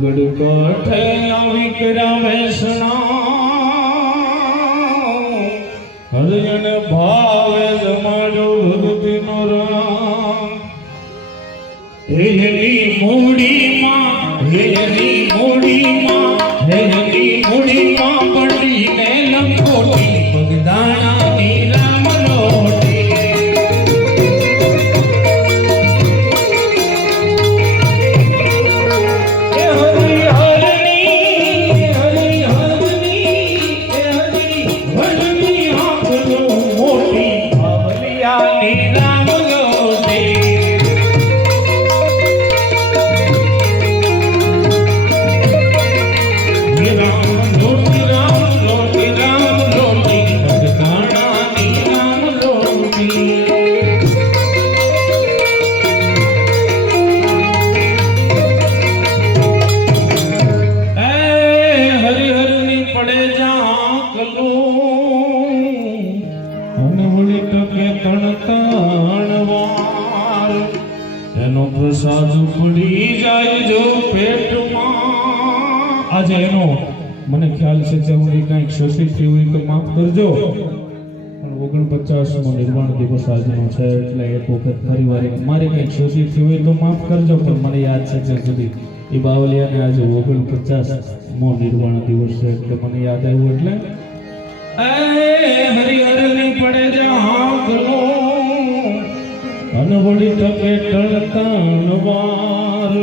બગડ કાઠે આવી કર્યા વૈષ્ણવ હરિજન ભાવે જમાડો ભક્તિનો રામ હેની મૂડીમાં પડીને લંગોટી બગદાણાની રામ લોટી પ્રસાદ પડી જાય જો પેટમાં આજે એનો મને ખ્યાલ છે કે હું કંઈક શોષિત થયું હોય તો માફ કરજો પણ 49મો નિર્વાણ દિવસ આજનો છે એટલે એક વખત ફરી વાર મારે કંઈક શોષિત થયું હોય તો માફ કરજો પણ મને યાદ છે જ્યાં સુધી એ બાવલિયાને આજે 49મો નિર્વાણ દિવસ છે એટલે મને યાદ આવ્યું એટલે હરિહરની પડે જા ગલો અનવડી ટકે ટળતાણવાર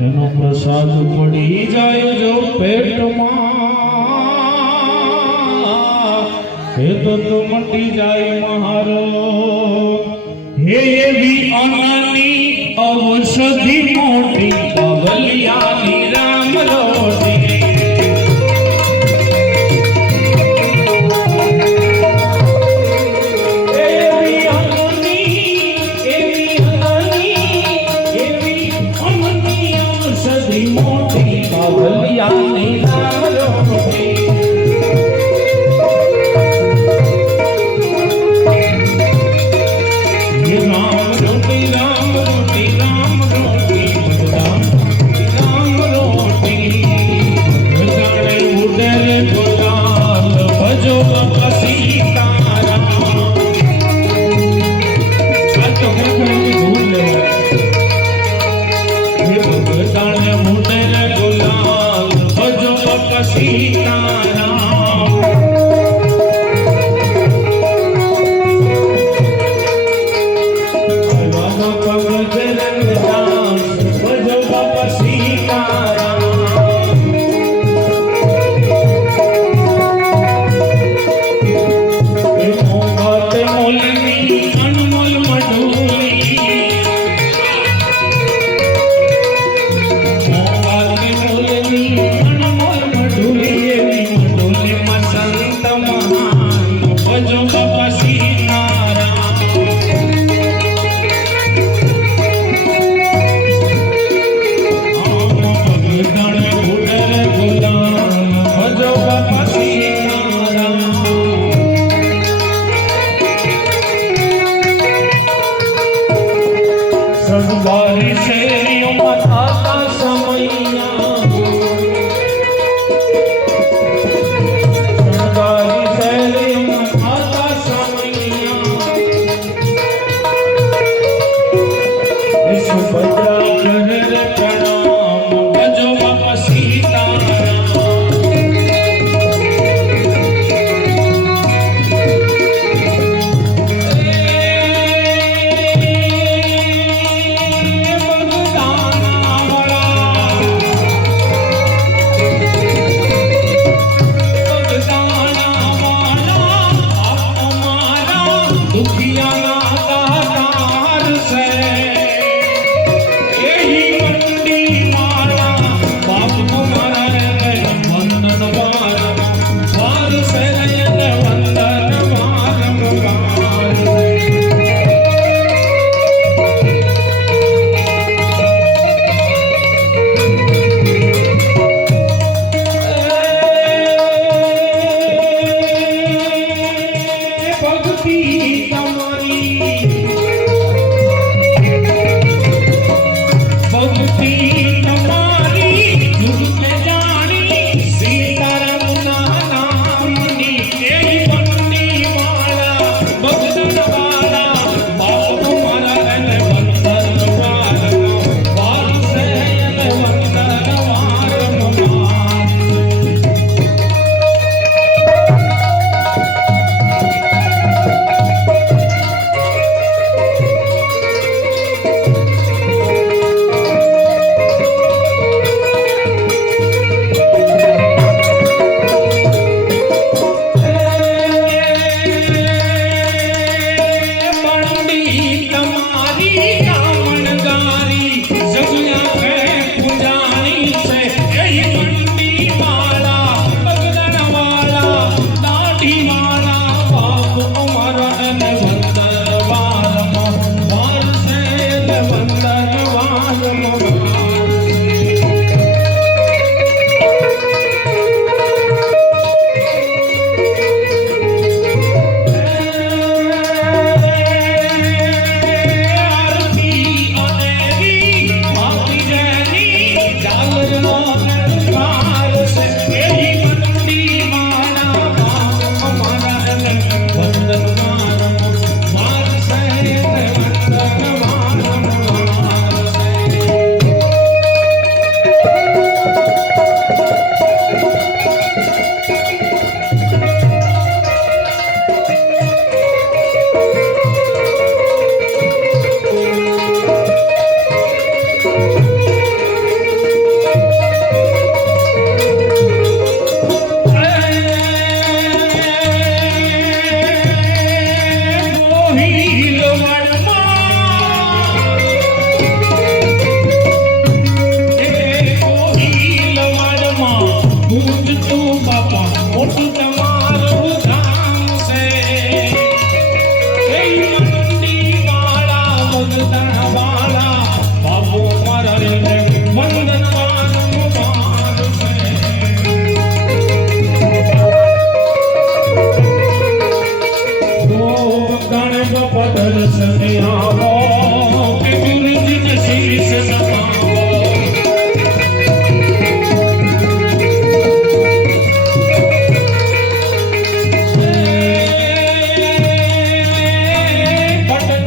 એનો પ્રસાદ પડી જાય જો પેટમાં એ તો મટી જાય મહારો હે એવી અનની ઔષધિ મોટી બાવલિયાની રામ રોટી દર્શને આવો કે ગુરુજીને શીશ નમાવો દર્શને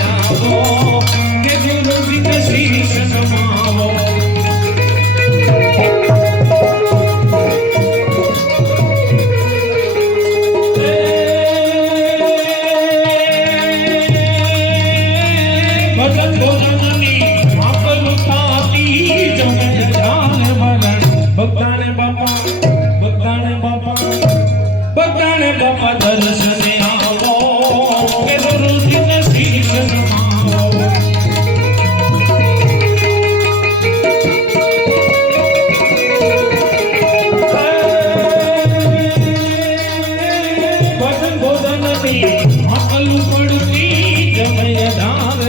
આવો કે ગુરુજીને શીશ નમાવો ભજન ભોજનની આકલ પડતી જમય ધાર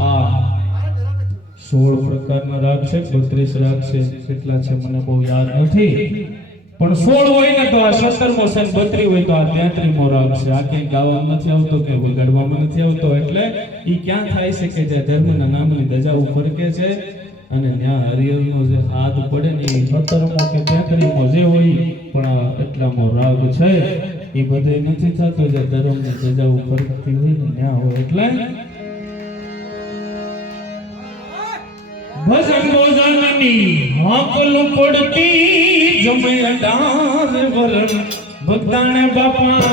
આ 16 પ્રકારના રાગ છે 32 રાગ છે કેટલા છે મને બહુ યાદ નથી પણ 16 હોય ને તો આ 17મો છે 32 હોય તો આ 33મો રાગ છે આ ક્યાંય ગાવામાં નથી આવતો કે વગાડવામાં નથી આવતો એટલે ઈ ક્યાં થાય છે કે જે ધર્મના નામની ધજા ઉપર કે છે અને ત્યાં હરિહરનો જે હાથ પડે ને એ 17મો કે 33મો જે હોય પણ આ એટલામો રાગ છે એ બધે નથી થતો જે ધર્મની ધજા ઉપર હોય ને ત્યાં હોય એટલે ભજન ભોજનની હાકલ પડતી જમે અડાર વરણ ભગતાને બાપા